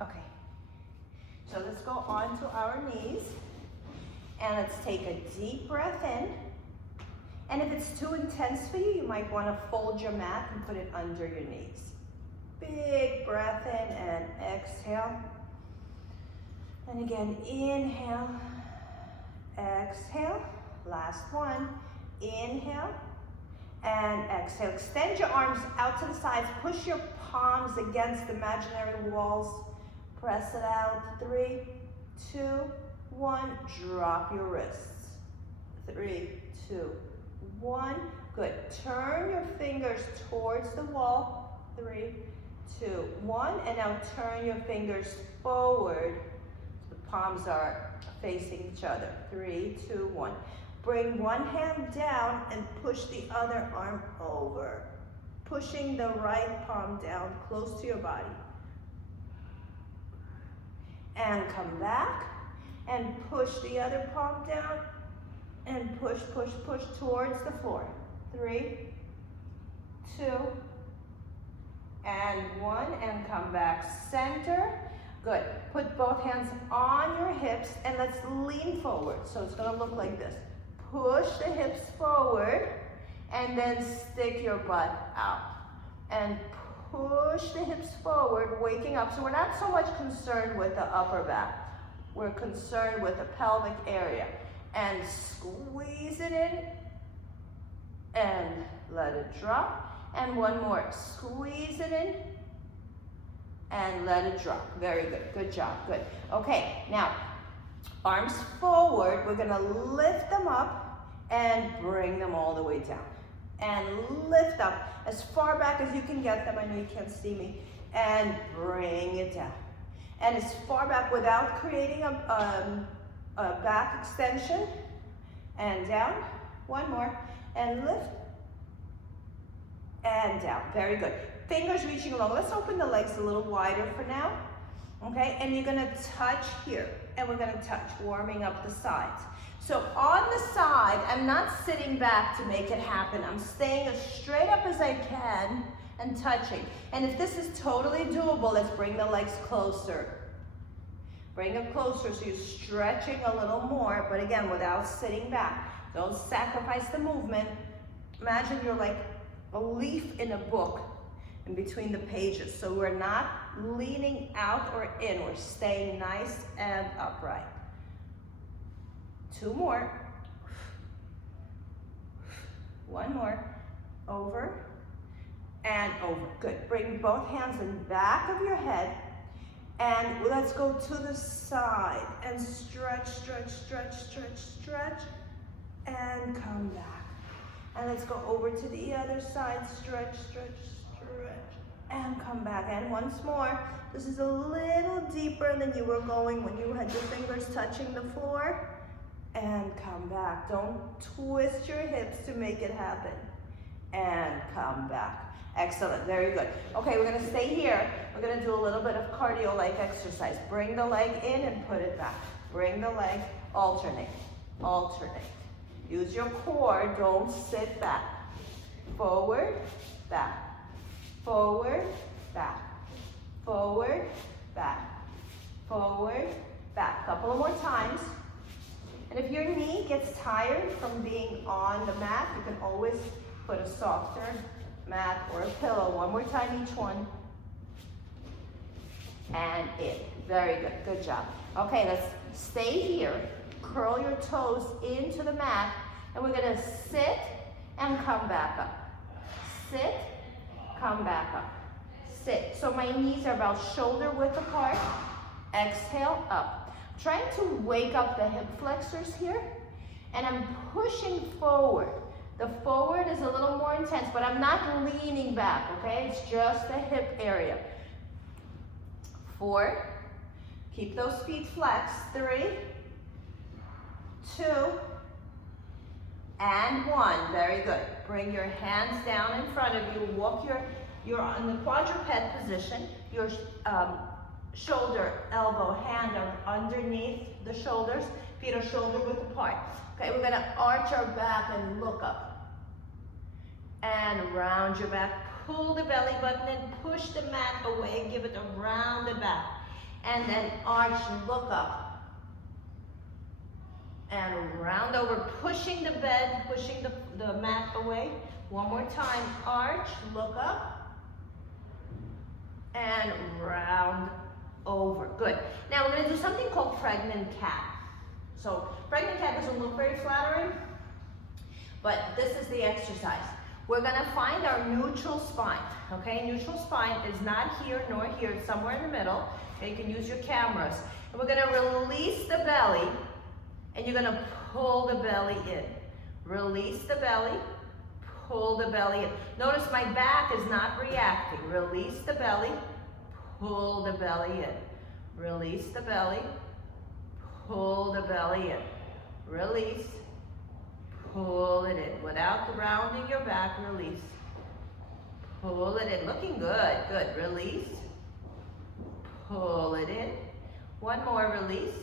Okay, so let's go on to our knees. And let's take a deep breath in. And if it's too intense for you, you might want to fold your mat and put it under your knees. Big breath in and exhale. And again, inhale, exhale. Last one, inhale and exhale. Extend your arms out to the sides. Push your palms against imaginary walls. Press it out. 3, 2, 1. Drop your wrists. 3, 2, 1. Good. Turn your fingers towards the wall. 3, 2, 1. And now turn your fingers forward. The palms are facing each other. 3, 2, 1. Bring one hand down and push the other arm over. Pushing the right palm down close to your body. And come back and push the other palm down and push, push, push towards the floor. 3, 2, and 1, and come back. Center. Good. Put both hands on your hips and let's lean forward. So it's going to look like this. Push the hips forward and then stick your butt out. And push the hips forward, waking up. So we're not so much concerned with the upper back. We're concerned with the pelvic area. And squeeze it in and let it drop. And one more. Squeeze it in and let it drop. Very good. Good job. Good. Okay, now arms forward. We're going to lift them up and bring them all the way down. And lift up as far back as you can get them. I know you can't see me. And bring it down. And as far back without creating a back extension. And down. One more. And lift. And down. Very good. Fingers reaching along. Let's open the legs a little wider for now. Okay, and you're going to touch here. And we're going to touch, warming up the sides. So on the side, I'm not sitting back to make it happen. I'm staying as straight up as I can and touching. And if this is totally doable, let's bring the legs closer. Bring them closer so you're stretching a little more, but again, without sitting back. Don't sacrifice the movement. Imagine you're like a leaf in a book in between the pages. So we're not leaning out or in. We're staying nice and upright. 2 more. 1 more. Over and over. Good. Bring both hands in back of your head. And let's go to the side. And stretch, stretch, stretch, stretch, stretch. And come back. And let's go over to the other side. Stretch, stretch, stretch. And come back. And once more. This is a little deeper than you were going when you had your fingers touching the floor. And come back. Don't twist your hips to make it happen. And come back. Excellent. Very good. Okay, we're going to stay here. We're going to do a little bit of cardio-like exercise. Bring the leg in and put it back. Bring the leg. Alternate. Alternate. Use your core. Don't sit back. Forward, back. Forward, back. Forward, back. Forward, back. Couple of more times. And if your knee gets tired from being on the mat, you can always put a softer mat or a pillow. One more time each one. And in. Very good. Good job. Okay, let's stay here. Curl your toes into the mat. And we're going to sit and come back up. Sit, come back up. Sit. So my knees are about shoulder width apart. Exhale, up. Trying to wake up the hip flexors here, and I'm pushing forward. The forward is a little more intense, but I'm not leaning back, okay? It's just the hip area. 4, keep those feet flexed. 3, 2, and 1. Very good. Bring your hands down in front of you. Walk you're in the quadruped position. Your shoulder, elbow, hand are underneath the shoulders. Feet are shoulder width apart. Okay, we're going to arch our back and look up. And round your back. Pull the belly button and push the mat away. Give it a rounded back. And then arch, look up. And round over, pushing the bed, pushing the mat away. One more time, arch, look up. And round over, good. Now we're gonna do something called pregnant cat. So pregnant cat doesn't look very flattering, but this is the exercise. We're gonna find our neutral spine, okay? Neutral spine is not here nor here, it's somewhere in the middle. Okay, you can use your cameras. And we're gonna release the belly, and you're gonna pull the belly in. Release the belly, pull the belly in. Notice my back is not reacting. Release the belly, pull the belly in. Release the belly, pull the belly in. Release, pull it in. Without rounding your back, release. Pull it in. Looking good, good. Release, pull it in. One more, release,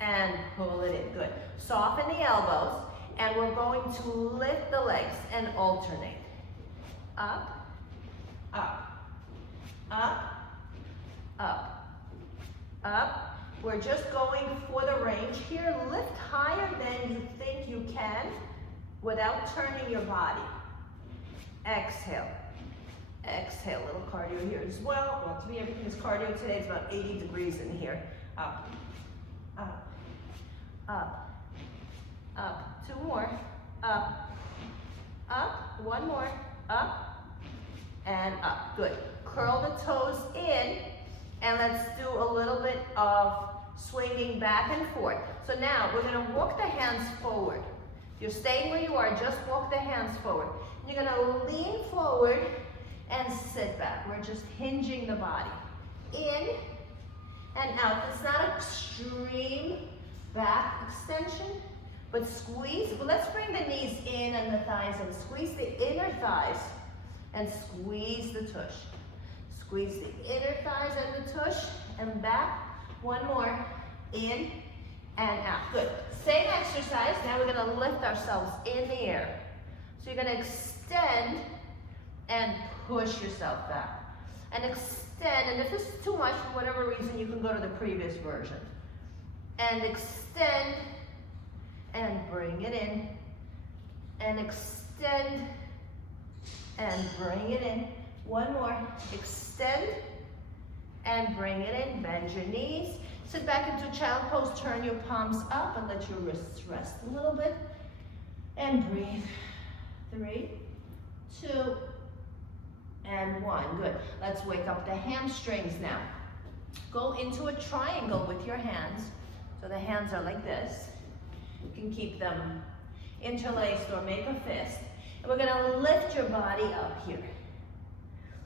and pull it in. Good. Soften the elbows, and we're going to lift the legs and alternate. Up, up, up, up, up. We're just going for the range here. Lift higher than you think you can without turning your body. Exhale. Exhale, a little cardio here as well. Well, to me, everything is cardio today. It's about 80 degrees in here. Up, up, up, up. Two more. Up, up. One more. Up, and up. Good. Curl the toes in, and let's do a little bit of swinging back and forth. So now we're going to walk the hands forward. You're staying where you are, just walk the hands forward. You're going to lean forward and sit back. We're just hinging the body. In and out. It's not extreme back extension, but squeeze. Well, let's bring the knees in and the thighs in. Squeeze the inner thighs and squeeze the tush. Squeeze the inner thighs and the tush and back. One more. In and out. Good. Same exercise. Now we're going to lift ourselves in the air. So you're going to extend and push yourself back. And extend, and if this is too much for whatever reason, you can go to the previous version. And extend and bring it in. And extend and bring it in. One more. Extend and bring it in. Bend your knees. Sit back into child pose. Turn your palms up and let your wrists rest a little bit. And breathe. 3, 2, and 1. Good. Let's wake up the hamstrings now. Go into a triangle with your hands. So the hands are like this. You can keep them interlaced or make a fist. And we're going to lift your body up here.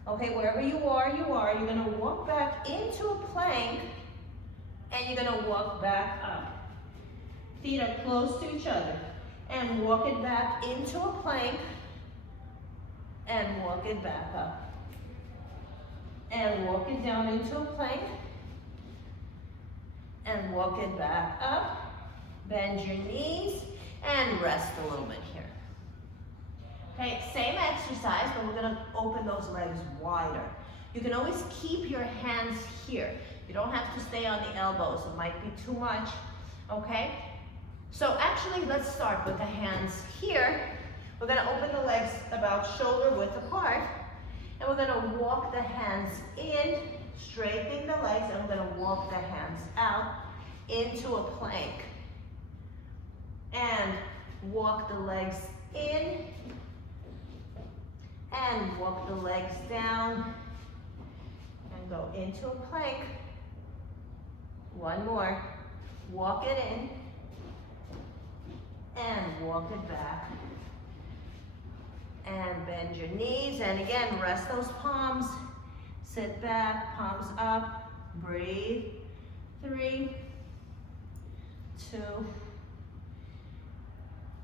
Okay, wherever you are, you're going to walk back into a plank, and you're going to walk back up. Feet are close to each other. And walk it back into a plank, and walk it back up. And walk it down into a plank, and walk it back up. Bend your knees, and rest a little bit here. Okay, same exercise, but we're gonna open those legs wider. You can always keep your hands here. You don't have to stay on the elbows. It might be too much, okay? So actually, let's start with the hands here. We're going to open the legs about shoulder width apart, and we're going to walk the hands in, straightening the legs, and we're going to walk the hands out into a plank. And walk the legs in, and walk the legs down, and go into a plank. One more. Walk it in, and walk it back. And bend your knees, and again, rest those palms. Sit back, palms up, breathe. 3, 2,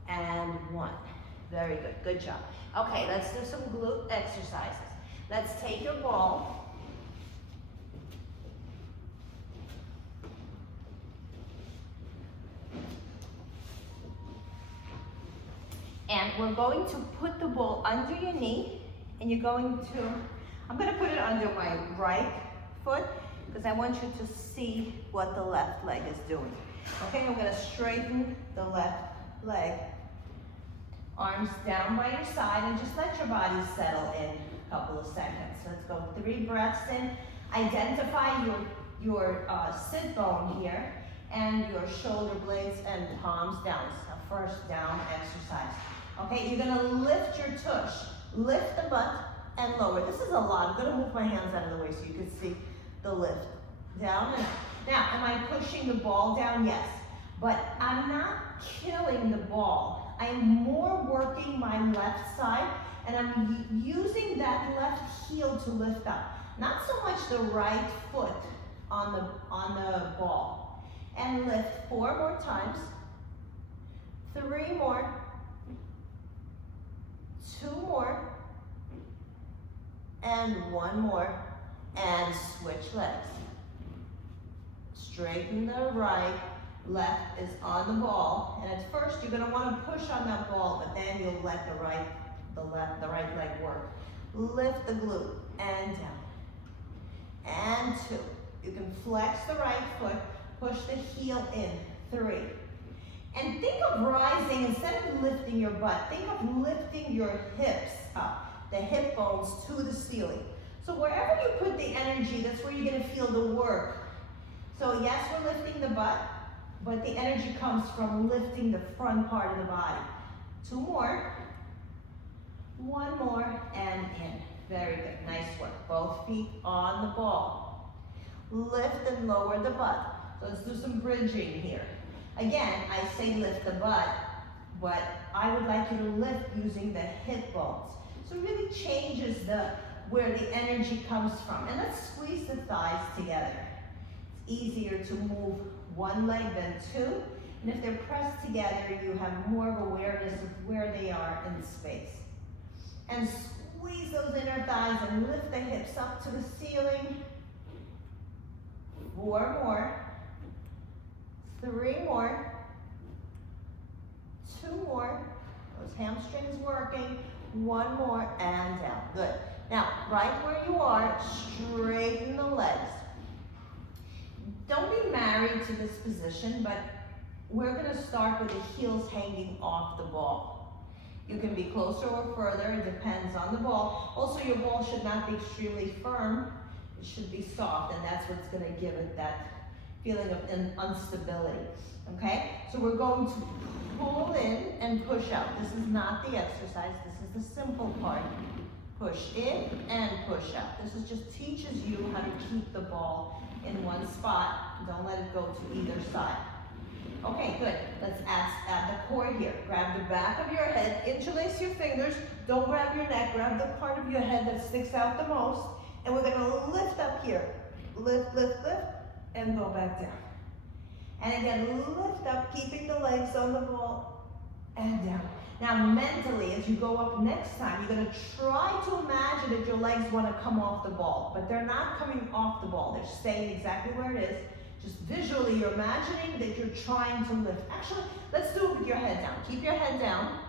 and 1. Very good, good job. Okay, let's do some glute exercises. Let's take your ball. And we're going to put the ball under your knee, and you're going to, I'm going to put it under my right foot, because I want you to see what the left leg is doing. Okay, I'm gonna straighten the left leg. Arms down by your side and just let your body settle in a couple of seconds. Let's go 3 breaths in. Identify your sit bone here and your shoulder blades and palms down. It's a first down exercise. Okay, you're gonna lift your tush, lift the butt and lower. This is a lot. I'm gonna move my hands out of the way so you can see the lift. Down and up. Now, am I pushing the ball down? Yes. But I'm not killing the ball. I'm more working my left side and I'm using that left heel to lift up. Not so much the right foot on the ball. And lift 4 more times. 3 more. 2 more. And 1 more. And switch legs. Straighten the right, left is on the ball. And at first you're gonna wanna push on that ball, but then you'll let the right leg work. Lift the glute and down. And 2. You can flex the right foot, push the heel in. 3. And think of rising, instead of lifting your butt, think of lifting your hips up, the hip bones to the ceiling. So wherever you put the energy, that's where you're gonna feel the work. So yes, we're lifting the butt, but the energy comes from lifting the front part of the body. 2 more. 1 more and in. Very good, nice work. Both feet on the ball. Lift and lower the butt. So let's do some bridging here. Again, I say lift the butt, but I would like you to lift using the hip bones. So it really changes where the energy comes from. And let's squeeze the thighs together. Easier to move one leg than 2. And if they're pressed together, you have more of awareness of where they are in space. And squeeze those inner thighs and lift the hips up to the ceiling. 4 more. 3 more. 2 more. Those hamstrings working. 1 more and down. Good. Now, right where you are, straighten the legs. Don't be married to this position, but we're gonna start with the heels hanging off the ball. You can be closer or further, it depends on the ball. Also, your ball should not be extremely firm, it should be soft, and that's what's gonna give it that feeling of instability, okay? So we're going to pull in and push out. This is not the exercise, this is the simple part. Push in and push out. This is just teaches you how to keep the ball in one spot. Don't let it go to either side. Okay, good. Let's add the core here. Grab the back of your head, interlace your fingers. Don't grab your neck, grab the part of your head that sticks out the most. And we're gonna lift up here. Lift, lift, lift, and go back down. And again, lift up, keeping the legs on the ball, and down. Now mentally, as you go up next time, you're gonna try to imagine that your legs wanna come off the ball, but they're not coming off the ball. They're staying exactly where it is. Just visually, you're imagining that you're trying to lift. Actually, let's do it with your head down. Keep your head down,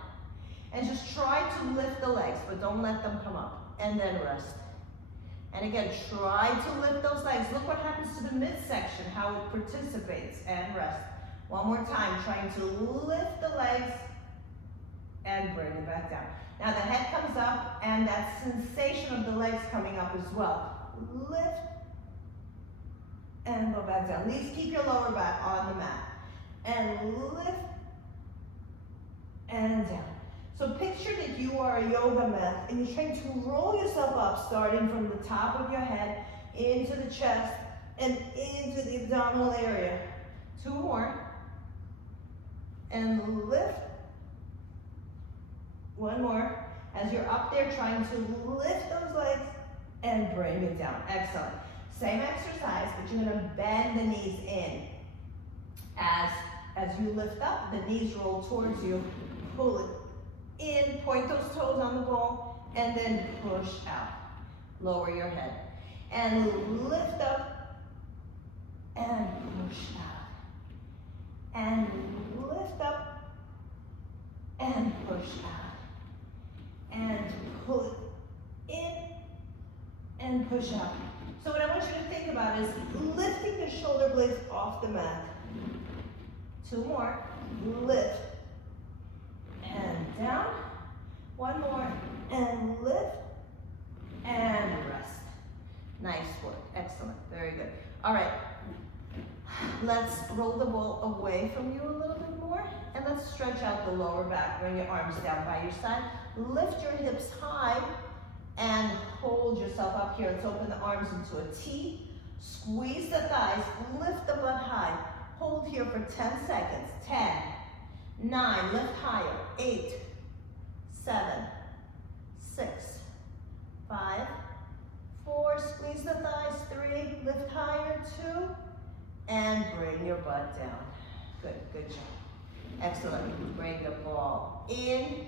and just try to lift the legs, but don't let them come up. And then rest. And again, try to lift those legs. Look what happens to the midsection, how it participates, and rest. One more time, trying to lift the legs, and bring it back down. Now the head comes up and that sensation of the legs coming up as well. Lift and go back down. Please keep your lower back on the mat. And lift and down. So picture that you are a yoga mat and you're trying to roll yourself up, starting from the top of your head into the chest and into the abdominal area. 2 more. And lift. 1 more. As you're up there trying to lift those legs and bring it down. Excellent. Same exercise, but you're gonna bend the knees in. As you lift up, the knees roll towards you. Pull it in, point those toes on the ball, and then push out. Lower your head. And lift up and push out. And lift up and push out. And pull it in and push out. So what I want you to think about is lifting the shoulder blades off the mat. 2 more, lift, and down. 1 more, and lift, and rest. Nice work, excellent, very good. All right, let's roll the ball away from you a little bit more, and let's stretch out the lower back. Bring your arms down by your side. Lift your hips high, and hold yourself up here. Let's open the arms into a T. Squeeze the thighs, lift the butt high. Hold here for 10 seconds. 10, 9, lift higher. 8, 7, 6, 5, 4, squeeze the thighs. 3, lift higher. 2, and bring your butt down. Good, good job. Excellent. Bring the ball in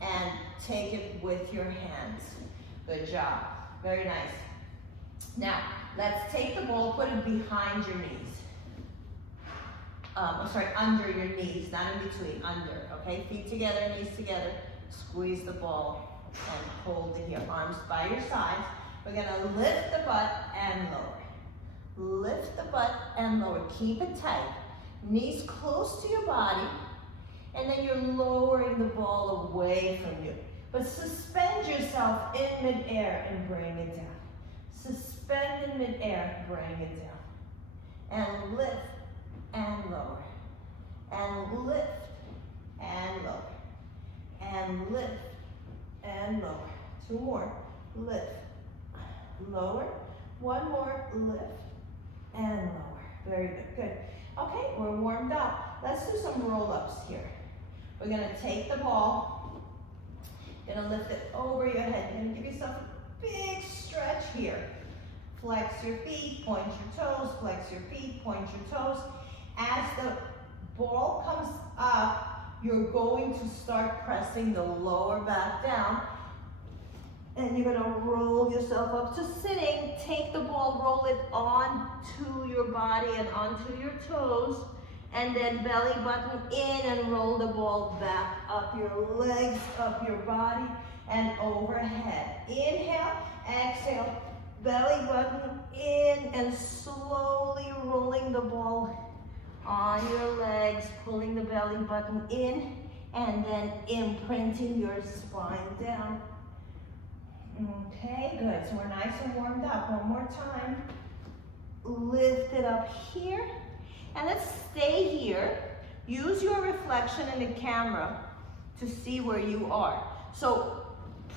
and take it with your hands. Good job. Very nice. Now, let's take the ball, put it behind your knees. Under your knees, not in between, under, okay? Feet together, knees together. Squeeze the ball and hold it here. Arms by your sides. We're gonna lift the butt and lower. Lift the butt and lower. Keep it tight. Knees close to your body, and then you're lowering the ball away from you. But suspend yourself in midair and bring it down. Suspend in midair, bring it down. And lift and lower. And lift and lower. And lift and lower. 2 more. Lift. Lower. 1 more. Lift and lower. Very good. Good. Okay, we're warmed up. Let's do some roll-ups here. We're going to take the ball. You're going to lift it over your head. You're going to give yourself a big stretch here. Flex your feet, point your toes, flex your feet, point your toes. As the ball comes up, you're going to start pressing the lower back down. And you're gonna roll yourself up to sitting. Take the ball, roll it onto your body and onto your toes. And then belly button in and roll the ball back up your legs, up your body, and overhead. Inhale, exhale, belly button in, and slowly rolling the ball on your legs, pulling the belly button in, and then imprinting your spine down. Okay, good. So we're nice and warmed up. One more time. Lift it up here. And let's stay here. Use your reflection in the camera to see where you are. So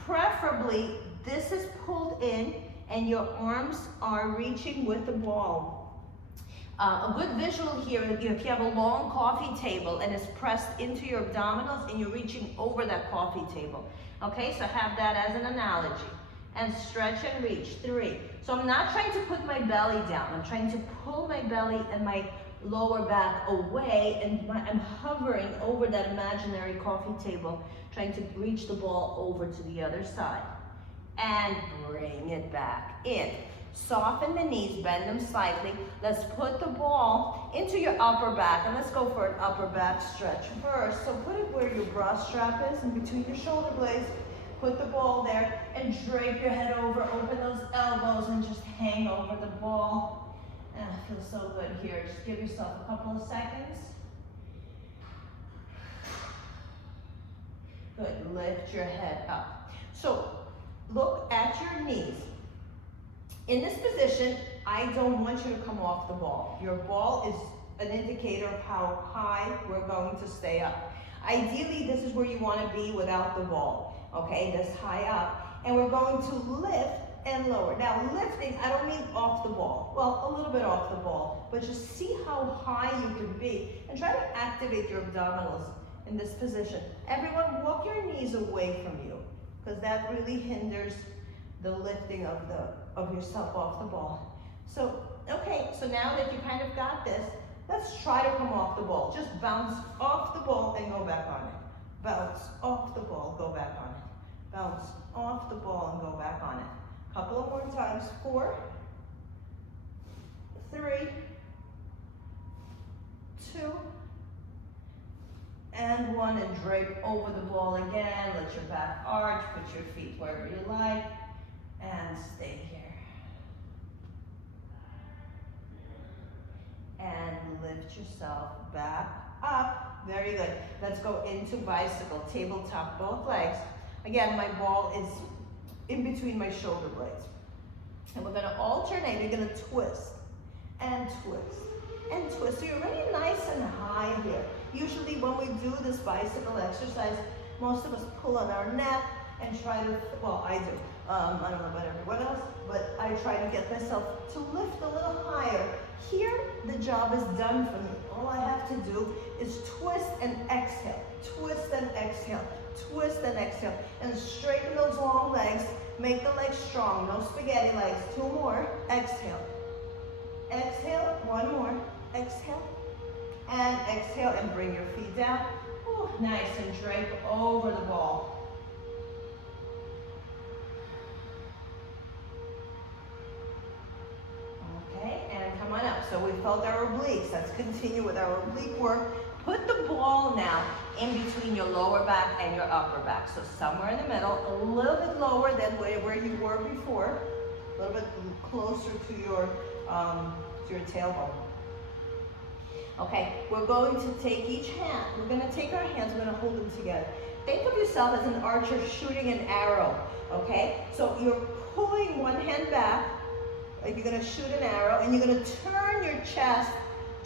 preferably, this is pulled in and your arms are reaching with the ball. A good visual here, if you have a long coffee table and it's pressed into your abdominals and you're reaching over that coffee table. Okay, so have that as an analogy. And stretch and reach. 3. So I'm not trying to put my belly down. I'm trying to pull my belly and my lower back away, and I'm hovering over that imaginary coffee table, trying to reach the ball over to the other side. And bring it back in. Soften the knees, bend them slightly. Let's put the ball into your upper back, and let's go for an upper back stretch first. So put it where your bra strap is, in between your shoulder blades. Put the ball there and drape your head over, open those elbows, and just hang over the ball. And it feels so good here. Just give yourself a couple of seconds. Good, lift your head up. So look at your knees. In this position, I don't want you to come off the ball. Your ball is an indicator of how high we're going to stay up. Ideally, this is where you want to be without the ball. Okay, this high up. And we're going to lift and lower. Now, lifting, I don't mean off the ball. Well, a little bit off the ball, but just see how high you can be and try to activate your abdominals in this position. Everyone, walk your knees away from you, because that really hinders the lifting of yourself off the ball. So, okay, so now that you kind of got this, let's try to come off the ball. Just bounce off the ball and go back on it. Bounce off the ball, go back on it. Bounce off the ball and go back on it. Couple of more times. 4, 3, 2, and 1, and drape over the ball again. Let your back arch, put your feet wherever you like, and stay here. lift yourself back up. Very good. Let's go into bicycle, tabletop, both legs. Again, my ball is in between my shoulder blades. And we're gonna alternate, you're gonna twist and twist and twist. So you're really nice and high here. Usually when we do this bicycle exercise, most of us pull on our neck and try to, well, I do. I don't know about everyone else, but I try to get myself to lift a little higher. Here, the job is done for me. All I have to do is twist and exhale, twist and exhale, twist and exhale, and straighten those long legs. Make the legs strong, no spaghetti legs. 2 more, exhale. Exhale, 1 more, exhale, and exhale, and bring your feet down. Ooh, nice, and drape over the ball. Okay, and come on up. So we felt our obliques. Let's continue with our oblique work. Put the ball now in between your lower back and your upper back. So somewhere in the middle, a little bit lower than where you were before, a little bit closer to your tailbone. Okay, we're going to take each hand. We're going to take our hands, we're going to hold them together. Think of yourself as an archer shooting an arrow, okay? So you're pulling one hand back, like you're going to shoot an arrow, and you're going to turn your chest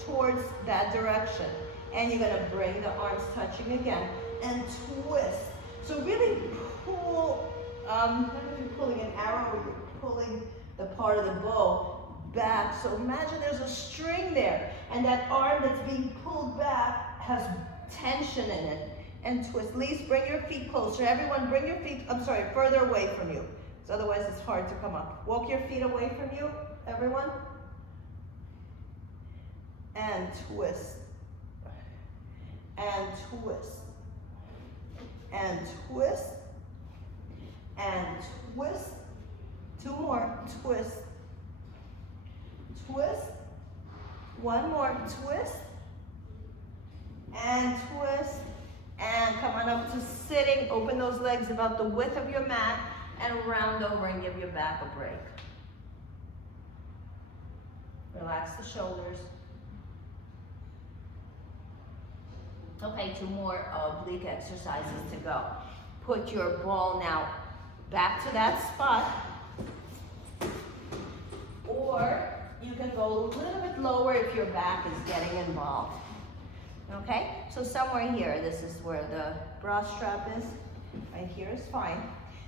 towards that direction. And you're going to bring the arms touching again and twist. So really pull, I don't know if you're pulling an arrow or you're pulling the part of the bow back. So imagine there's a string there and that arm that's being pulled back has tension in it. And twist. Please bring your feet closer. Everyone bring your feet, further away from you. So otherwise it's hard to come up. Walk your feet away from you, everyone. And twist. And twist, and twist, and twist. 2 more, twist, twist. 1 more, twist, and twist. And come on up to sitting. Open those legs about the width of your mat and round over and give your back a break. Relax the shoulders. Okay, 2 more oblique exercises to go. Put your ball now back to that spot. Or you can go a little bit lower if your back is getting involved. Okay, so somewhere here, this is where the bra strap is. Right here is fine.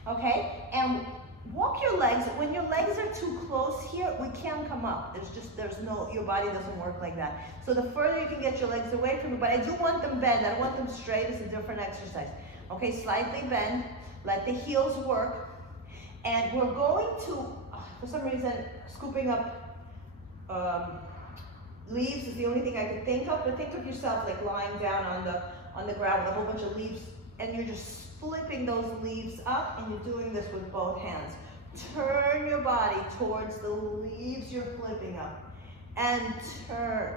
Okay, and walk your legs. When your legs are too close here, we can't come up. Your body doesn't work like that. So the further you can get your legs away from you, but I do want them bent. I don't want them straight. It's a different exercise. Okay, slightly bend. Let the heels work. And we're going to, for some reason, scooping up leaves is the only thing I could think of. But think of yourself like lying down on the ground with a whole bunch of leaves, and you're just flipping those leaves up, and you're doing this with both hands. Turn your body towards the leaves you're flipping up. And turn.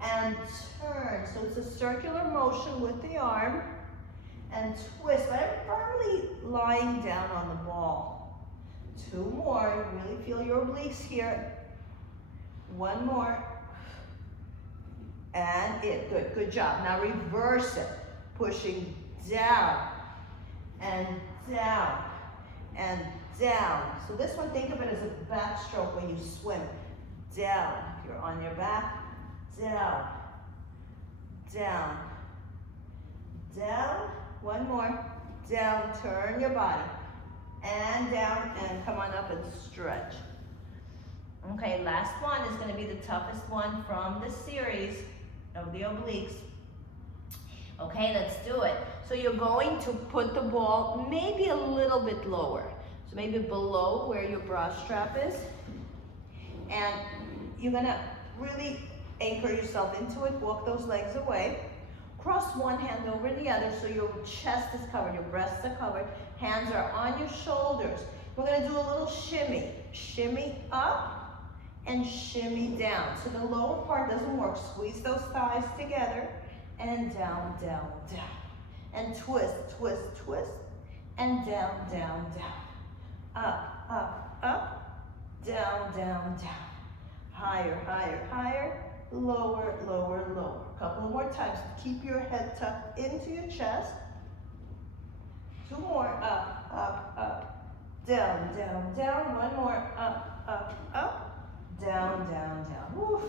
And turn. So it's a circular motion with the arm. And twist. But I'm firmly lying down on the ball. 2 more. You really feel your obliques here. 1 more. And it. Good. Good job. Now reverse it. Pushing down. And down. And down. So this one, think of it as a backstroke when you swim. Down. If you're on your back. Down. Down. Down. 1 more. Down. Turn your body. And down. And come on up and stretch. Okay, last one is going to be the toughest one from the series of the obliques. Okay, let's do it. So you're going to put the ball maybe a little bit lower. So maybe below where your bra strap is. And you're going to really anchor yourself into it. Walk those legs away. Cross one hand over the other so your chest is covered, your breasts are covered. Hands are on your shoulders. We're going to do a little shimmy. Shimmy up and shimmy down. So the lower part doesn't work. Squeeze those thighs together and down, down, down. And twist, twist, twist. And down, down, down. Up, up, up. Down, down, down. Higher, higher, higher. lower, lower, lower. A couple more times. Keep your head tucked into your chest. 2 more, up, up, up. Down, down, down. 1 more, up, up, up. Down, down, down. Woo.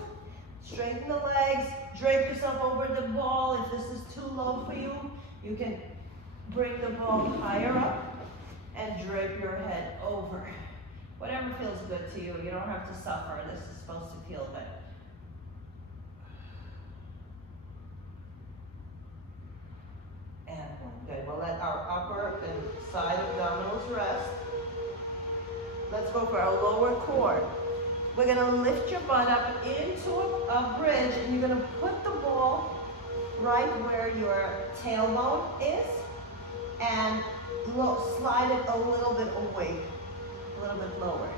Straighten the legs. Drape yourself over the ball. If this is too low for you, you can bring the ball higher up and drape your head over. Whatever feels good to you. You don't have to suffer. This is supposed to feel good. And good. We'll let our upper and side abdominals rest. Let's go for our lower core. We're going to lift your butt up into a bridge, and you're going to put the ball right where your tailbone is and slide it a little bit away, a little bit lower.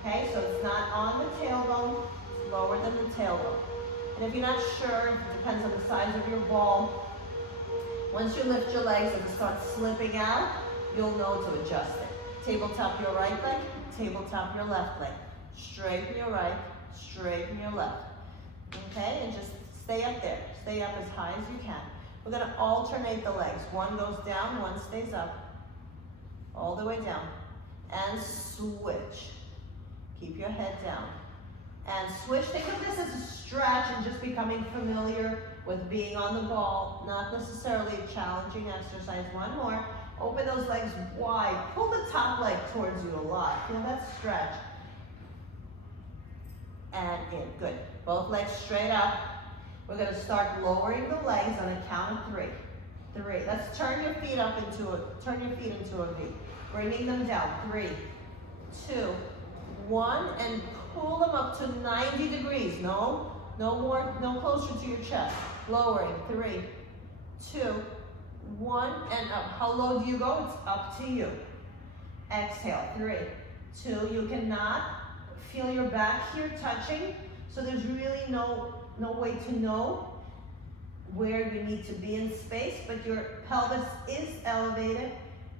Okay, so it's not on the tailbone, it's lower than the tailbone. And if you're not sure, it depends on the size of your ball. Once you lift your legs, if it starts slipping out, you'll know to adjust it. Tabletop your right leg, tabletop your left leg. Straighten your right, straighten your left. Okay, and just stay up there. Stay up as high as you can. We're going to alternate the legs. One goes down, one stays up. All the way down. And switch. Keep your head down. And switch. Think of this as a stretch and just becoming familiar with being on the ball. Not necessarily a challenging exercise. 1 more. Open those legs wide. Pull the top leg towards you a lot. Feel that stretch. And in. Good. Both legs straight up. We're going to start lowering the legs on a count of 3. 3. Let's turn your feet up into a V. Bringing them down. 3, 2, 1, and pull them up to 90 degrees. No more, no closer to your chest. Lowering. 3, 2, 1, and up. How low do you go? It's up to you. Exhale. 3, 2. You cannot feel your back here touching, so there's really no way to know where you need to be in space, but your pelvis is elevated.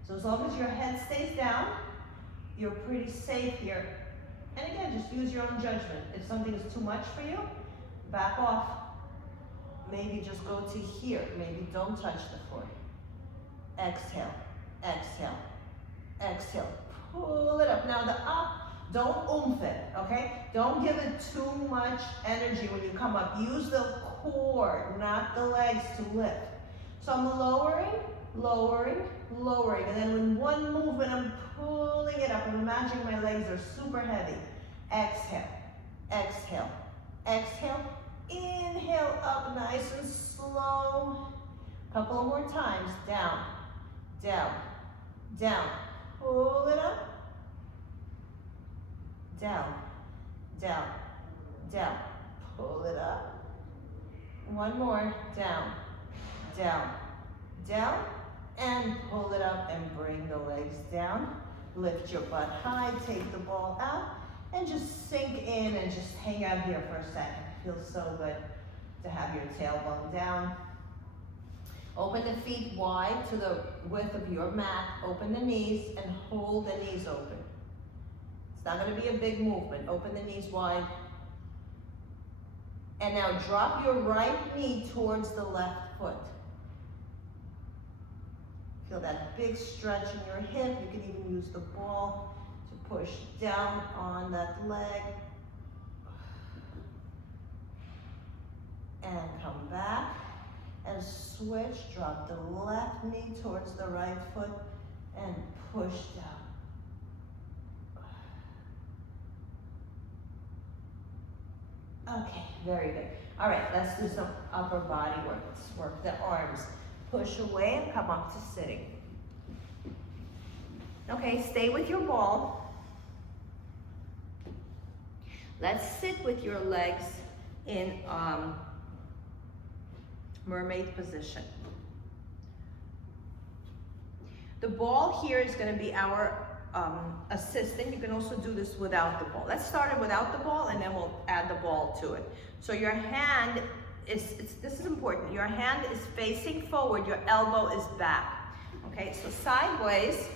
So as long as your head stays down, you're pretty safe here. And again, just use your own judgment. If something is too much for you, back off. Maybe just go to here. Maybe don't touch the floor. Exhale, exhale, exhale. Pull it up. Now the up, don't oomph it, okay? Don't give it too much energy when you come up. Use the core, not the legs to lift. So I'm lowering, lowering, lowering. And then in one movement, I'm pulling it up. I'm imagining my legs are super heavy. Exhale, exhale, exhale. Inhale up nice and slow. Couple of more times. Down, down, down. Pull it up. Down, down, down. Pull it up. 1 more. Down, down, down. And pull it up and bring the legs down. Lift your butt high. Take the ball out. And just sink in and just hang out here for a second. Feels so good to have your tailbone down. Open the feet wide to the width of your mat. Open the knees and hold the knees open. It's not going to be a big movement. Open the knees wide. And now drop your right knee towards the left foot. Feel that big stretch in your hip. You can even use the ball to push down on that leg. And come back and switch. Drop the left knee towards the right foot and push down. Okay, very good. All right, let's do some upper body work. Let's work the arms. Push away and come up to sitting. Okay, stay with your ball. Let's sit with your legs in mermaid position. The ball here is going to be our assistant. You can also do this without the ball. Let's start it without the ball and then we'll add the ball to it. So your hand is, this is important, your hand is facing forward, your elbow is back. Okay, so sideways,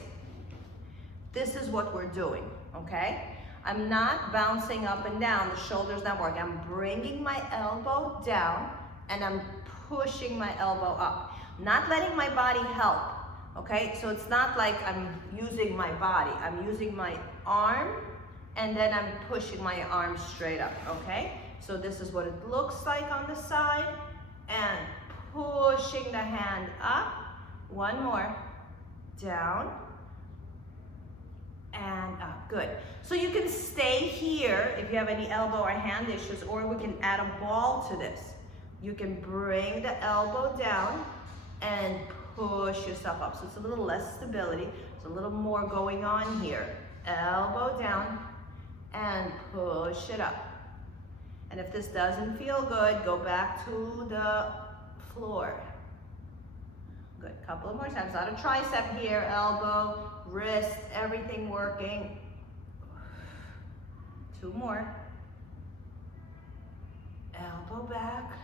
this is what we're doing, okay? I'm not bouncing up and down. The shoulder's not working. I'm bringing my elbow down and I'm pushing my elbow up. Not letting my body help, okay? So it's not like I'm using my body. I'm using my arm and then I'm pushing my arm straight up, okay? So this is what it looks like on the side, and pushing the hand up. One more, down, and up, good. So you can stay here if you have any elbow or hand issues, or we can add a ball to this. You can bring the elbow down and push yourself up. So it's a little less stability. There's a little more going on here. Elbow down and push it up. And if this doesn't feel good, go back to the floor. Good, couple of more times. A lot of tricep here, elbow, wrist, everything working. 2 more. Elbow back.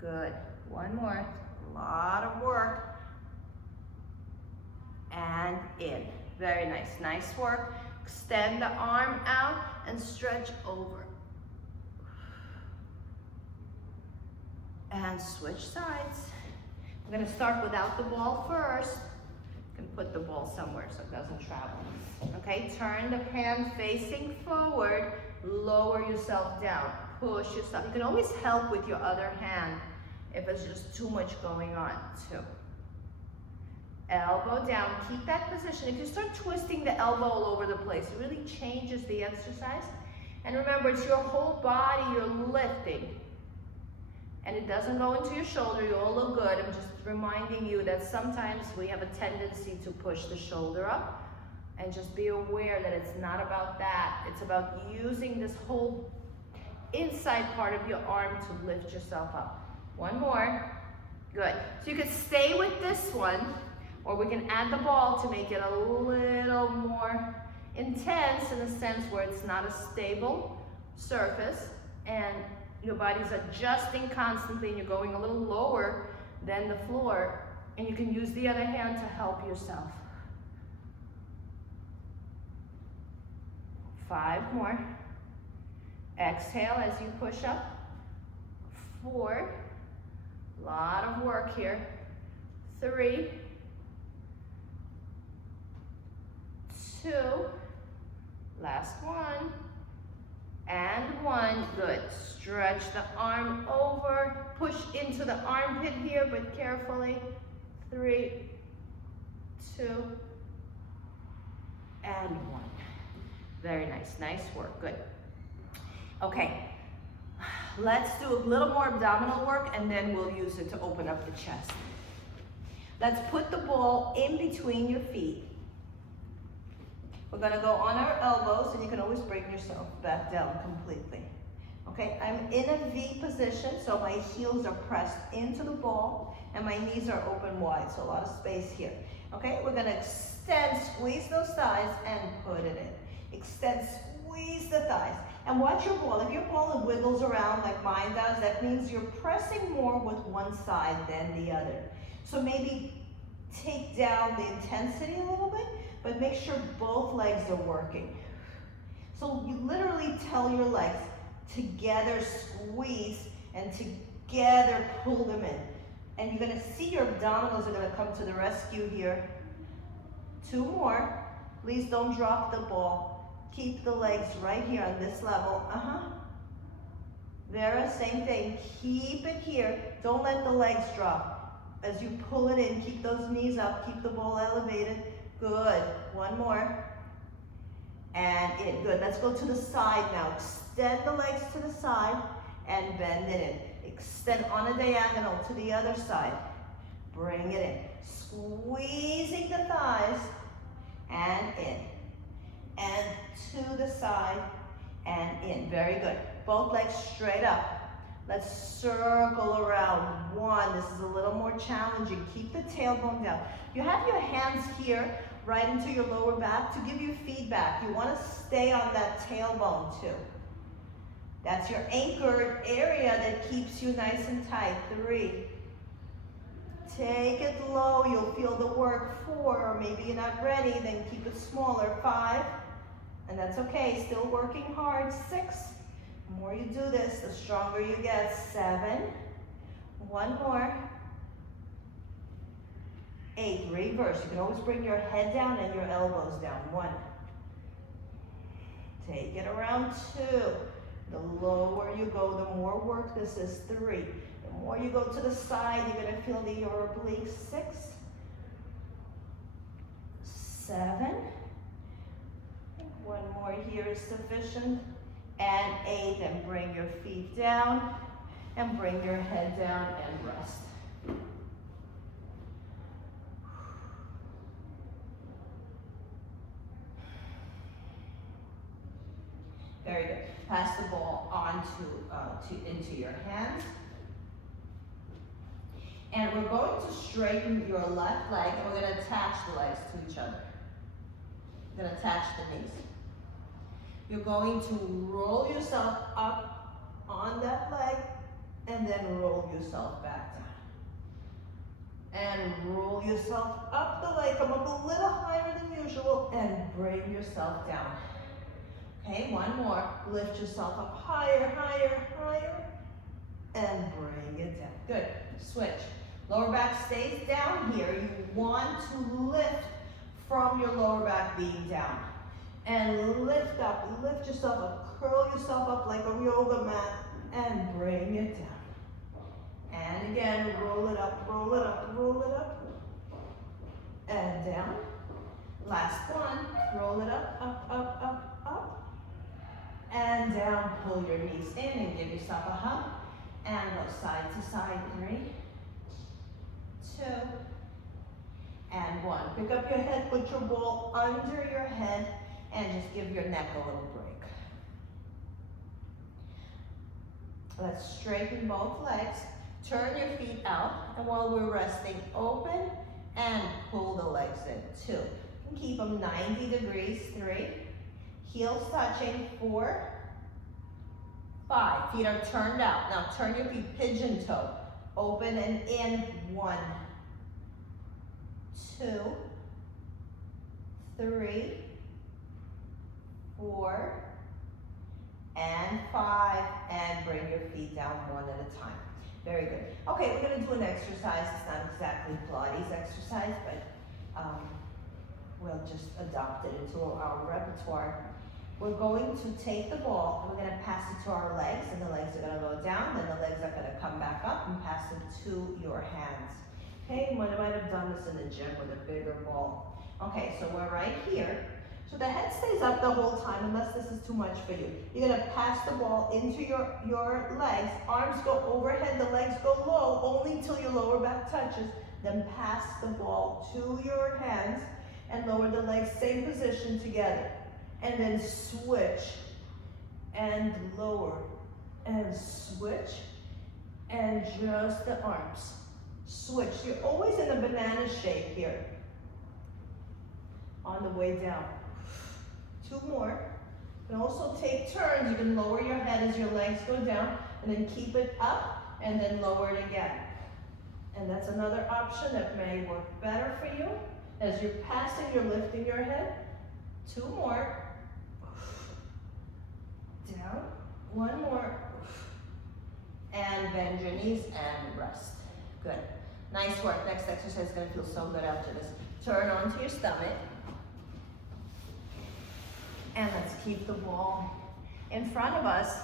Good, 1 more. A lot of work. And in. Very nice, nice work. Extend the arm out and stretch over. And switch sides. We're gonna start without the ball first. You can put the ball somewhere so it doesn't travel. Okay, turn the hand facing forward, lower yourself down, push yourself. You can always help with your other hand if it's just too much going on, too. Elbow down, keep that position. If you start twisting the elbow all over the place, it really changes the exercise. And remember, it's your whole body you're lifting. And it doesn't go into your shoulder, you all look good. I'm just reminding you that sometimes we have a tendency to push the shoulder up, and just be aware that it's not about that. It's about using this whole inside part of your arm to lift yourself up. 1 more, good. So you can stay with this one, or we can add the ball to make it a little more intense in a sense where it's not a stable surface, and your body's adjusting constantly and you're going a little lower than the floor, and you can use the other hand to help yourself. 5 more. Exhale as you push up. 4. A lot of work here. 3. 2. Last one. And 1, good. Stretch the arm over, push into the armpit here, but carefully. 3, 2, and 1. Very nice, nice work, good. Okay, let's do a little more abdominal work and then we'll use it to open up the chest. Let's put the ball in between your feet. We're gonna go on our elbows, and you can always bring yourself back down completely. Okay, I'm in a V position, so my heels are pressed into the ball, and my knees are open wide, so a lot of space here. Okay, we're gonna extend, squeeze those thighs, and put it in. Extend, squeeze the thighs, and watch your ball. If your ball wiggles around like mine does, that means you're pressing more with one side than the other. So maybe take down the intensity a little bit, but make sure both legs are working. So you literally tell your legs, together squeeze, and together pull them in. And you're gonna see your abdominals are gonna come to the rescue here. 2 more. Please don't drop the ball. Keep the legs right here on this level. Vera, same thing. Keep it here. Don't let the legs drop. As you pull it in, keep those knees up, keep the ball elevated. Good. 1 more. And in. Good. Let's go to the side now. Extend the legs to the side and bend it in. Extend on a diagonal to the other side. Bring it in. Squeezing the thighs and in. And to the side and in. Very good. Both legs straight up. Let's circle around. 1. This is a little more challenging. Keep the tailbone down. You have your hands here right into your lower back to give you feedback. You want to stay on that tailbone too. That's your anchored area that keeps you nice and tight. 3. Take it low. You'll feel the work. 4. Or maybe you're not ready. Then keep it smaller. 5. And that's okay, still working hard. 6. The more you do this, the stronger you get. 7. 1 more. 8. Reverse. You can always bring your head down and your elbows down. 1. Take it around. 2. The lower you go, the more work this is. 3. The more you go to the side, you're going to feel the your obliques. 6. 7. 1 more here is sufficient. And 8. And bring your feet down and bring your head down and rest. Very good. Pass the ball into your hands. And we're going to straighten your left leg, and we're going to attach the legs to each other. We're going to attach the knees. You're going to roll yourself up on that leg, and then roll yourself back down. And roll yourself up the leg, come up a little higher than usual, and bring yourself down. Okay, 1 more. Lift yourself up higher, higher, higher, and bring it down. Good. Switch. Lower back stays down here. You want to lift from your lower back being down. And lift up, lift yourself up, curl yourself up like a yoga mat, and bring it down. And again, roll it up, roll it up, roll it up, and down. Last one. Roll it up, up, up, up, up. And down, pull your knees in and give yourself a hug. And go side to side. 3, 2, and 1. Pick up your head, put your ball under your head, and just give your neck a little break. Let's straighten both legs. Turn your feet out, and while we're resting, open and pull the legs in. 2. You can keep them 90 degrees. 3. Heels touching. 4, 5. Feet are turned out. Now turn your feet pigeon toe. Open and in. 1, 2, 3, 4, and 5. And bring your feet down one at a time. Very good. Okay, we're going to do an exercise. It's not exactly Pilates exercise, but we'll just adopt it into our repertoire. We're going to take the ball and we're going to pass it to our legs, and the legs are going to go down, then the legs are going to come back up and pass it to your hands. Okay, you might have done this in the gym with a bigger ball. Okay, so we're right here. So the head stays up the whole time unless this is too much for you. You're going to pass the ball into your legs. Arms go overhead, the legs go low, only till your lower back touches. Then pass the ball to your hands and lower the legs, same position together. And then switch and lower and switch and just the arms. Switch. You're always in a banana shape here on the way down. 2 more. You can also take turns. You can lower your head as your legs go down and then keep it up and then lower it again. And that's another option that may work better for you. As you're passing, you're lifting your head. 2 more. Down. 1 more. And bend your knees and rest. Good. Nice work. Next exercise is going to feel so good after this. Turn onto your stomach. And let's keep the ball in front of us.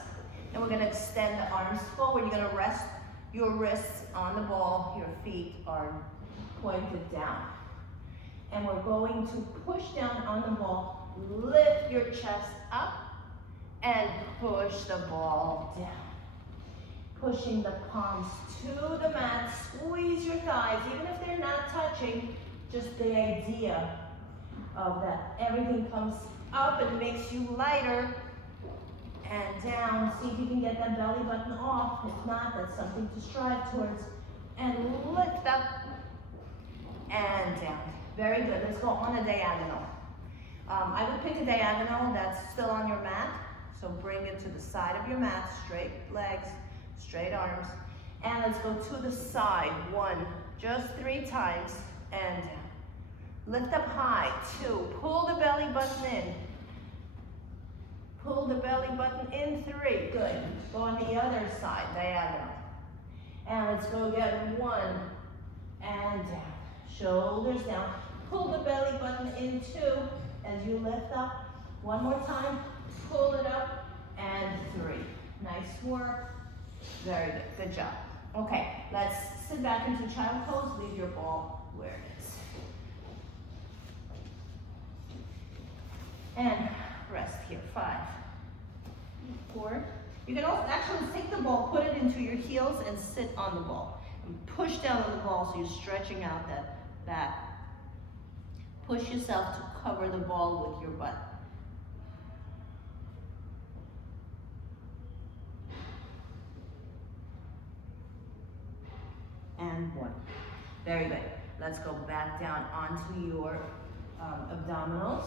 And we're going to extend the arms forward. You're going to rest your wrists on the ball. Your feet are pointed down. And we're going to push down on the ball. Lift your chest up and push the ball down. Pushing the palms to the mat. Squeeze your thighs, even if they're not touching. Just the idea of that everything comes up and makes you lighter and down. See if you can get that belly button off. If not, that's something to strive towards. And lift up and down. Very good. Let's go on a diagonal. I would pick a diagonal that's still on your mat. So bring it to the side of your mat. Straight legs, straight arms. And let's go to the side. 1, just 3 times. And down. Lift up high. 2. Pull the belly button in. Pull the belly button in, 3, good. Go on the other side, diagonal. And let's go again, 1, and down. Shoulders down. Pull the belly button in, 2, as you lift up. One more time, pull it up, and 3. Nice work. Very good, good job. Okay, let's sit back into child pose, leave your ball where it is. And rest here, 5, 4. You can also actually take the ball, put it into your heels, and sit on the ball. And push down on the ball so you're stretching out that back. Push yourself to cover the ball with your butt. And 1. Very good. Let's go back down onto your abdominals.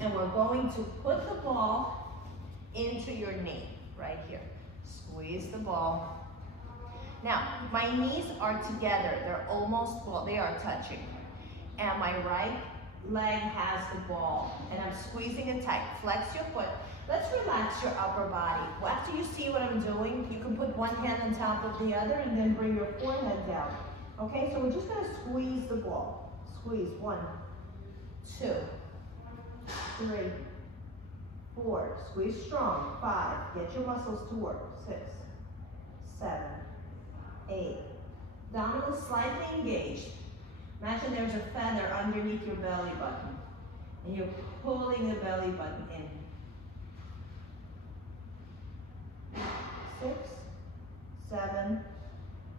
And we're going to put the ball into your knee, right here. Squeeze the ball. Now, my knees are together. They're almost, well, they are touching. And my right leg has the ball. And I'm squeezing it tight. Flex your foot. Let's relax your upper body. Well, after you see what I'm doing, you can put one hand on top of the other and then bring your forehead down. Okay, so we're just gonna squeeze the ball. Squeeze, 1, 2, 3, 4, squeeze strong, 5, get your muscles to work, 6, 7, 8, abdominal slightly engaged. Imagine there's a feather underneath your belly button, and you're pulling the belly button in. 6, 7,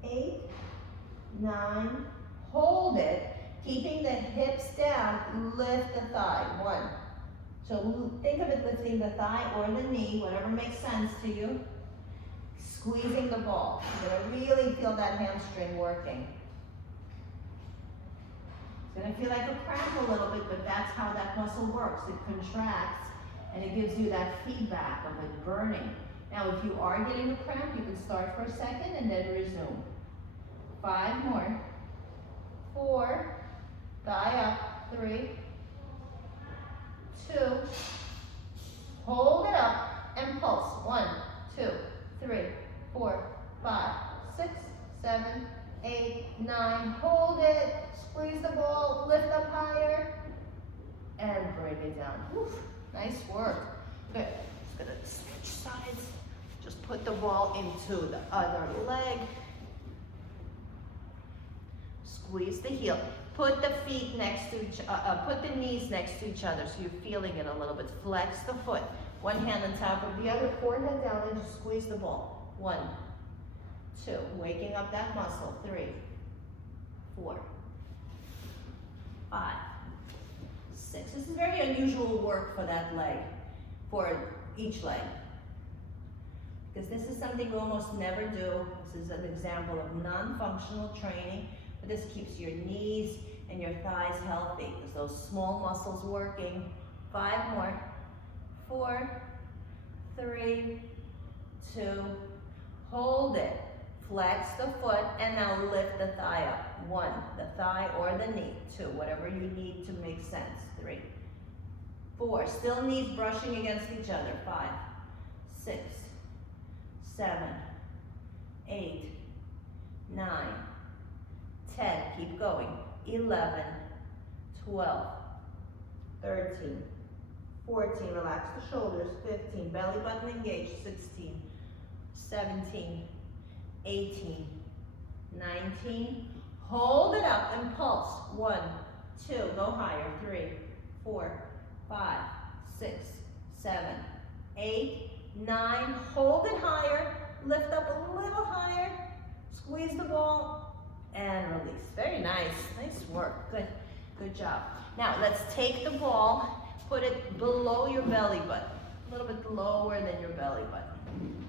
8, 9, hold it, keeping the hips down, lift the thigh, 1. So think of it lifting the thigh or the knee, whatever makes sense to you. Squeezing the ball. You're gonna really feel that hamstring working. It's gonna feel like a cramp a little bit, but that's how that muscle works. It contracts and it gives you that feedback of it burning. Now, if you are getting a cramp, you can start for a second and then resume. 5 more. 4, thigh up, 3, 2, hold it up and pulse. 1, 2, 3, 4, 5, 6, 7, 8, 9, hold it, squeeze the ball, lift up higher, and bring it down. Oof, nice work. Good. Just gonna switch sides. Just put the ball into the other leg. Squeeze the heel. Put the feet next to put the knees next to each other so you're feeling it a little bit. Flex the foot. One hand on top of the other, forehead down, and just squeeze the ball. 1, 2, waking up that muscle. 3, 4, 5, 6. This is very unusual work for that leg, for each leg. Because this is something we almost never do. This is an example of non-functional training, but this keeps your knees and your thighs healthy because those small muscles working. 5 more. 4, 3, 2, hold it. Flex the foot and now lift the thigh up. 1, the thigh or the knee. 2, whatever you need to make sense. 3, 4, still knees brushing against each other. 5, 6, 7, 8, 9, 10, keep going. 11, 12, 13, 14, relax the shoulders. 15, belly button engaged. 16, 17, 18, 19, hold it up and pulse. 1, 2, go higher. 3, 4, 5, 6, 7, 8, 9, hold it higher, lift up a little higher, squeeze the ball, and release. Very nice, nice work, good, good job. Now let's take the ball, put it below your belly button, a little bit lower than your belly button.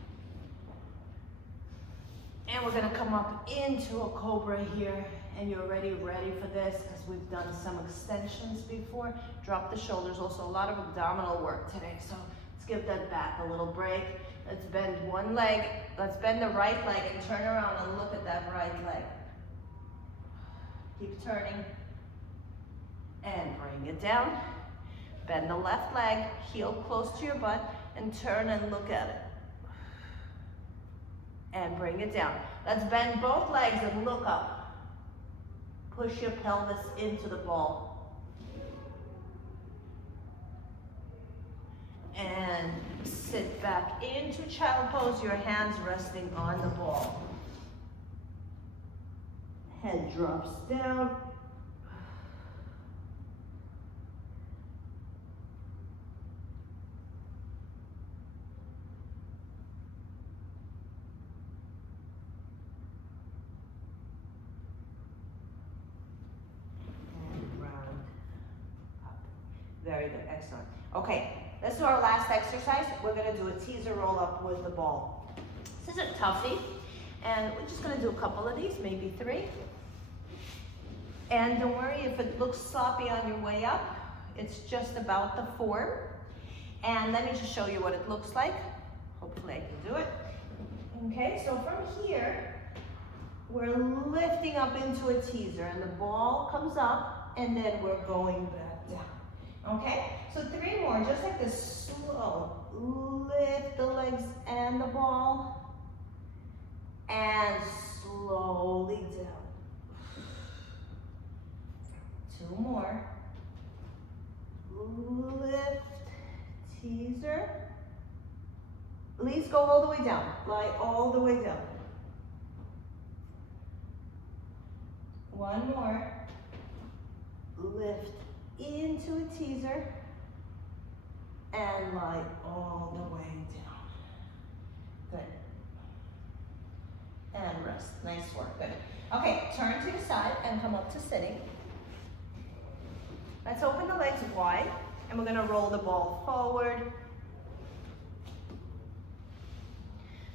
And we're gonna come up into a cobra here, and you're ready for this because we've done some extensions before. Drop the shoulders, also a lot of abdominal work today, so let's give that back a little break. Let's bend one leg. Let's bend the right leg and turn around and look at that right leg. Keep turning. And bring it down. Bend the left leg, heel close to your butt, and turn and look at it. And bring it down. Let's bend both legs and look up. Push your pelvis into the ball. And sit back into child pose, your hands resting on the ball. Head drops down. Very good, excellent. Okay, let's do our last exercise. We're gonna do a teaser roll up with the ball. This is a toughie, and we're just gonna do a couple of these, maybe 3. And don't worry if it looks sloppy on your way up, it's just about the form. And let me just show you what it looks like. Hopefully I can do it. Okay, so from here, we're lifting up into a teaser, and the ball comes up, and then we're going back down. Okay, so 3 more, just like this, slow. Lift the legs and the ball, and slowly down. 2 more. Lift, teaser. Please go all the way down, lie all the way down. 1 more. Lift into a teaser and lie all the way down. Good. And rest. Nice work. Good. Okay, turn to the side and come up to sitting. Let's open the legs wide, and we're going to roll the ball forward.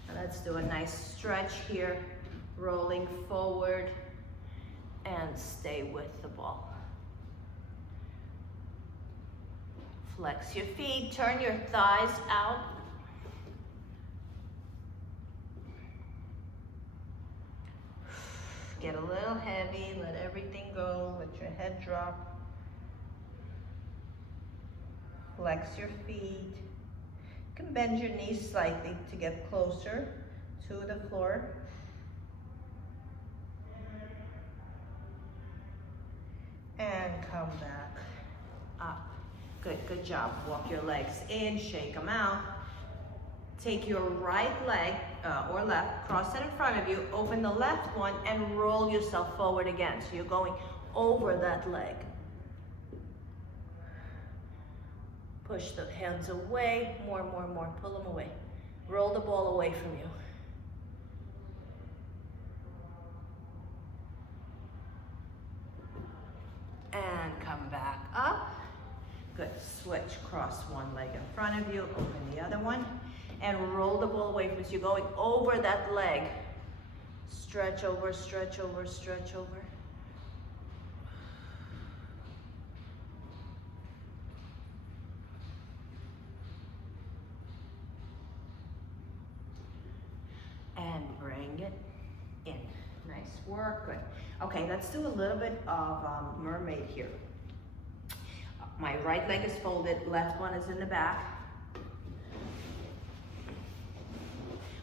And let's do a nice stretch here, rolling forward, and stay with the ball. Flex your feet, turn your thighs out. Get a little heavy, let everything go, let your head drop. Flex your feet. You can bend your knees slightly to get closer to the floor. And come back up. Good, good job. Walk your legs in, shake them out. Take your right leg or left, cross it in front of you, open the left one, and roll yourself forward again. So you're going over that leg. Push the hands away, more, pull them away. Roll the ball away from you. And come back up. Good, switch, cross one leg in front of you, open the other one, and roll the ball away from you. So you're going over that leg. Stretch over, stretch over, stretch over. And bring it in. Nice work, good. Okay, let's do a little bit of mermaid here. My right leg is folded, left one is in the back.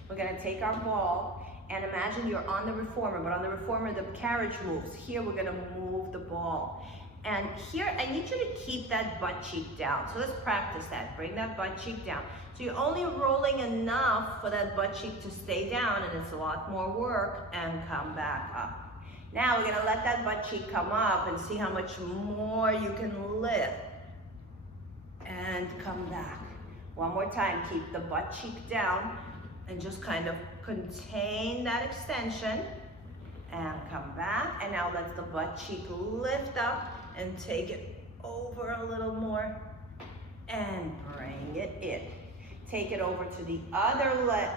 We're gonna take our ball and imagine you're on the reformer, but on the reformer the carriage moves. Here we're gonna move the ball. And here I need you to keep that butt cheek down. So let's practice that. Bring that butt cheek down. So you're only rolling enough for that butt cheek to stay down, and it's a lot more work, and come back up. Now we're gonna let that butt cheek come up and see how much more you can lift. And come back. One more time, keep the butt cheek down and just kind of contain that extension. And come back, and now let the butt cheek lift up and take it over a little more and bring it in. Take it over to the other leg,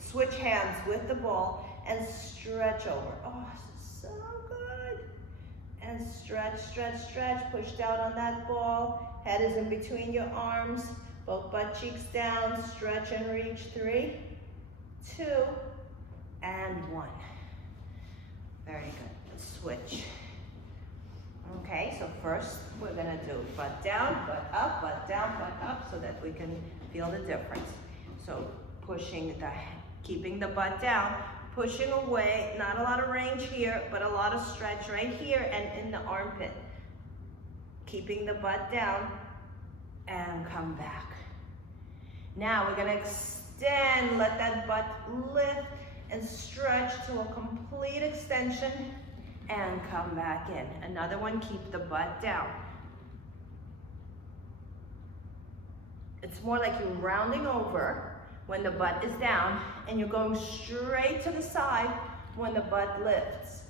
switch hands with the ball and stretch over. Oh, so good. And stretch, stretch, stretch, push down on that ball. Head is in between your arms, both butt cheeks down, stretch and reach. 3, 2, and 1. Very good. Switch. Okay, so first we're gonna do butt down, butt up, so that we can feel the difference. So keeping the butt down, pushing away, not a lot of range here, but a lot of stretch right here and in the armpit. Keeping the butt down and come back. Now we're gonna extend, let that butt lift and stretch to a complete extension and come back in. Another one, keep the butt down. It's more like you're rounding over when the butt is down and you're going straight to the side when the butt lifts.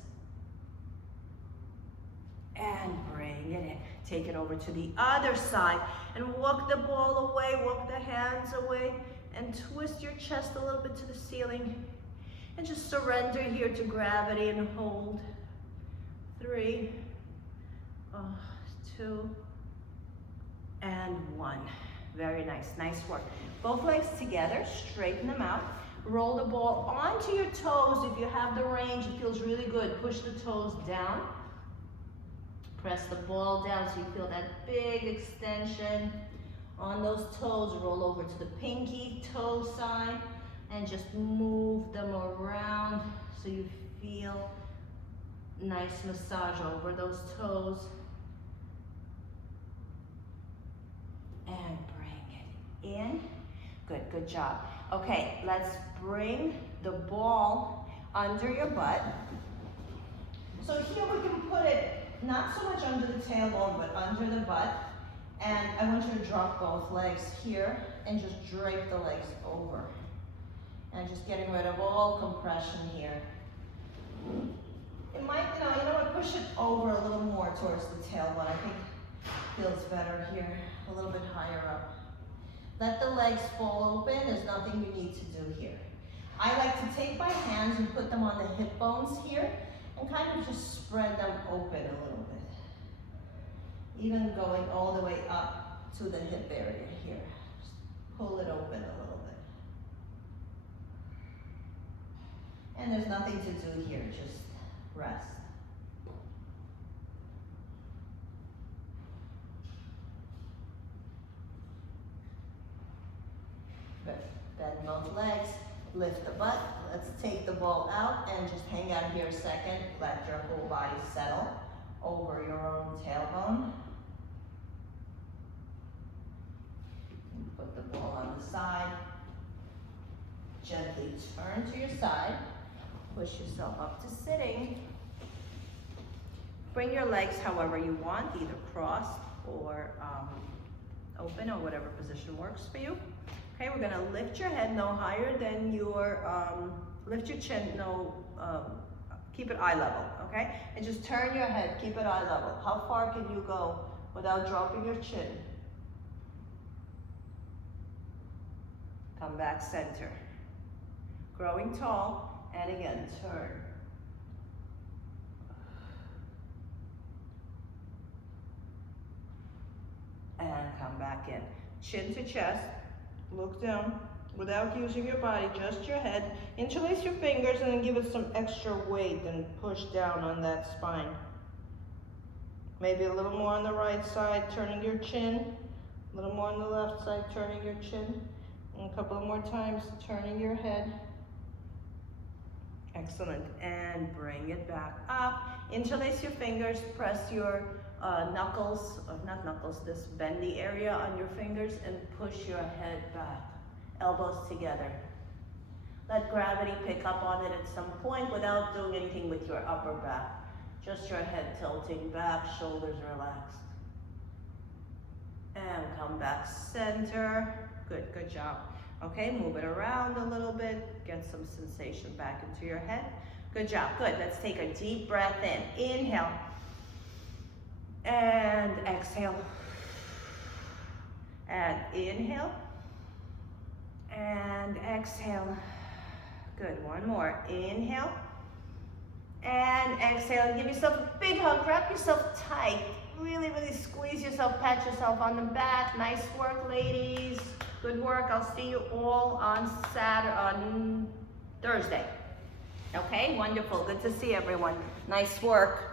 And bring it in. Take it over to the other side and walk the ball away, walk the hands away, and twist your chest a little bit to the ceiling. And just surrender here to gravity and hold. 3, 2, and 1. Very nice, nice work. Both legs together, straighten them out. Roll the ball onto your toes. If you have the range, it feels really good. Push the toes down. Press the ball down so you feel that big extension on those toes. Roll over to the pinky toe side and just move them around so you feel nice massage over those toes. And bring it in. Good, good job. Okay, let's bring the ball under your butt. So here we can put it not so much under the tailbone, but under the butt. And I want you to drop both legs here and just drape the legs over. And just getting rid of all compression here. It might, you know what, push it over a little more towards the tailbone. I think it feels better here, a little bit higher up. Let the legs fall open. There's nothing you need to do here. I like to take my hands and put them on the hip bones here and kind of just spread them open a little bit. Even going all the way up to the hip area here. Just pull it open a little bit. And there's nothing to do here, just rest. Good. Bend both legs, lift the butt. Let's take the ball out and just hang out here a second. Let your whole body settle over your own tailbone. And put the ball on the side. Gently turn to your side. Push yourself up to sitting. Bring your legs however you want, either crossed or open, or whatever position works for you. Okay, we're gonna lift your head no higher than your, lift your chin, keep it eye level, okay? And just turn your head, keep it eye level. How far can you go without dropping your chin? Come back center. Growing tall, and again, turn. And come back in. Chin to chest. Look down without using your body, just your head. Interlace your fingers and then give it some extra weight and push down on that spine. Maybe a little more on the right side, turning your chin. A little more on the left side, turning your chin. And a couple of more times, turning your head. Excellent. And bring it back up. Interlace your fingers, press your this bendy area on your fingers, and push your head back. Elbows together. Let gravity pick up on it at some point without doing anything with your upper back. Just your head tilting back, shoulders relaxed. And come back center. Good, good job. Okay, move it around a little bit. Get some sensation back into your head. Good job, good. Let's take a deep breath in. Inhale. And exhale. And inhale. And exhale. Good, one more. Inhale. And exhale. Give yourself a big hug. Wrap yourself tight. Really, really squeeze yourself. Pat yourself on the back. Nice work, ladies. Good work. I'll see you all on Thursday. Okay, wonderful. Good to see everyone. Nice work.